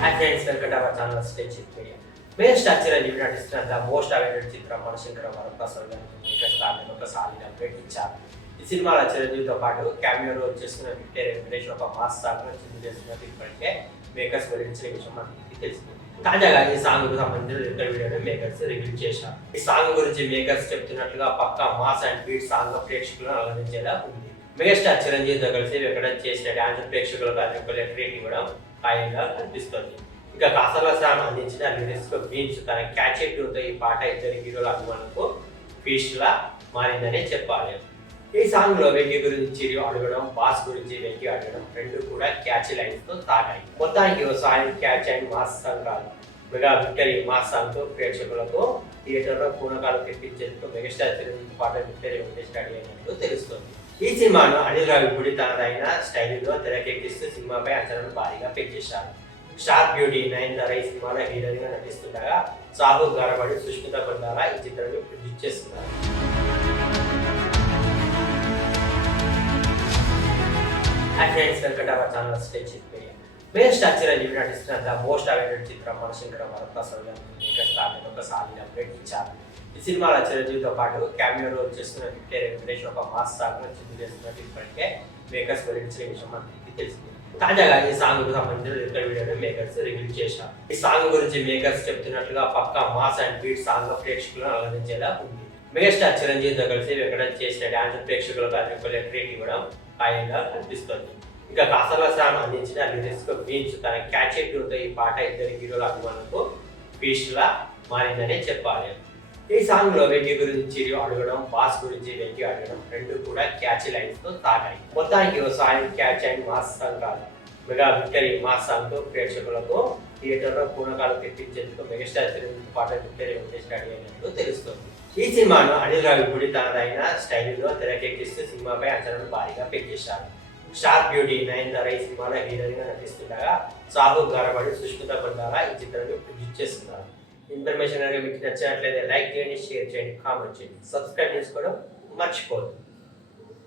Friends welcome our channel stage media main అని చిరంజీవి నటిస్తున్న the most awaited చిత్రం మనశంకర వరప్రసాద్ గారి మేకర్ స్టార్ అప్డేట్ ఇచ్చారు ఈ సినిమాలో చిరంజీవితో పాటు క్యామియో రోల్ చేస్తున్న విక్టోరియా వెంకటేష్ ఒక మాస్ సాంగ్ చిన్న చేస్తున్నది ఇప్పటికే మేకర్స్ గురించి విషయం మనకి తెలిసింది. తాజాగా ఈ సాంగ్కు సంబంధించిన రికార్డ్ వీడియోని మేకర్స్ రివీల్ చేశారు. ఈ సాంగ్ గురించి మేకర్స్ చెప్తున్నట్లుగా పక్కా మాస్ అండ్ బీట్ సాంగ్ ప్రేక్షకులను అలరించేలా ఉంది. మెగాస్టార్ చిరంజీవితో కలిసి వెంకటేష్ చేసిన డాన్స్ ప్రేక్షకులకు అనుకునే ట్రీట్ ఇవ్వడం ఖాయంగా కనిపిస్తుంది. ఇక కాసల సాంగ్ అందించిన లిరిక్స్ బీన్స్ తన క్యాచ్తో ఈ పాట ఇద్దరు హీరోల అభిమానులకు ఫీస్ట్ లా మారిందనే చెప్పాలి. ఈ సాంగ్లో వెంకీ గురించి అడగడం బాస్ గురించి వెంకీ అడగడం రెండు కూడా క్యాచ్ లైన్స్తో తాకాయి మొత్తానికి ఓ song catch and mass song కాదు. మెగా విక్టరీ మాస్ సాంగ్తో ప్రేక్షకులకు థియేటర్లో పూనకాలు తెప్పించేందుకు మెగాస్టార్ చిరంజీవి పాట విక్టరీ వెంకటేష్ రెడీ అయినట్లు తెలుస్తుంది. ఈ సినిమాను అనిల్ రావిపూడి తనదైన స్టైల్లో తెరకెక్కిస్తూ సినిమాపై అంచనాను భారీగా పెంచేశారు. షార్ప్ బ్యూటీ నయనతార ఈ సినిమాలో హీరోయిన్గా నటిస్తుండగా సాహు గారబడి సుష్మిత కొండాల ఈ చిత్రాన్ని ప్రొడ్యూస్ చేస్తున్నారు. Hi welcome our channel stage main నటిస్తున్న మోస్ట్ చిత్రం మనశంకర వరప్రసాద్ గారి మేకర్ ఒక సాలిడ్ అప్డేట్ ఇచ్చారు. ఈ సినిమాలో చిరంజీవితో పాటు క్యామియో రోల్ చేస్తున్న విక్టోరియా వెంకటేష్ ఒక మాస్ సాంగ్ చిన్న చేస్తున్నట్టు ఇప్పటికే మేకర్స్ వెల్లడించిన విషయం మనకి తెలిసింది. తాజాగా ఈ సాంగ్కు సంబంధించిన ఇద్దరు వీడియోని మేకర్స్ రిలీజ్ చేశారు. ఈ సాంగ్ గురించి మేకర్స్ చెప్తున్నట్లుగా పక్కా మాస్ అండ్ బీట్ సాంగ్ ప్రేక్షకులను అలరించేలా ఉంది. మెగాస్టార్ చిరంజీవితో కలిసి వెంకటేష్ చేసిన డాన్స్ ప్రేక్షకులకు అనుకునే ట్రీట్ ఇవ్వడం ఖాయంగా కనిపిస్తుంది ఇక కాసల సాంగ్ అందించిన లిరిక్స్ బీన్స్ తన క్యాచ్ ట్యూన్తో ఈ పాట ఇద్దరు హీరోల అభిమానులకు ఫీస్ట్లా మారిందనే చెప్పాలి. ఈ సాంగ్లో వెంకీ గురించి అడగడం బాస్ గురించి వెంకీ అడగడం రెండు కూడా క్యాచ్ లైన్స్తో సాగాయి మొత్తానికి ఓ సాయం క్యాచ్ అండ్ మాస్ సాంగ్ కాదు. మెగా విక్టరీ మాస్ సాంగ్తో ప్రేక్షకులకు థియేటర్లో లో తెప్పించేందుకు మెగాస్టార్ చిరంజీవి పాట విక్టరీ వెంకటేష్ అన్నట్టు తెలుస్తుంది. ఈ సినిమాను అనిల్ రావిపూడి తనదైన స్టైల్లో తెరకెక్కిస్తూ సినిమాపై అంచనాను భారీగా పెంచేశారు. స్టార్ బ్యూటీ నయనతార ఈ సినిమాలో హీరోయిన్గా నటిస్తుండగా సాహు గారబడి సుష్మిత కొండాల ఈ చిత్రాన్ని ప్రొడ్యూస్ చేస్తున్నారు. ఇన్ఫర్మేషన్ అనేది మీకు నచ్చినట్లయితే లైక్ చేయండి షేర్ చేయండి కామెంట్ చేయండి. సబ్స్క్రైబ్ చేసుకోవడం మర్చిపోదు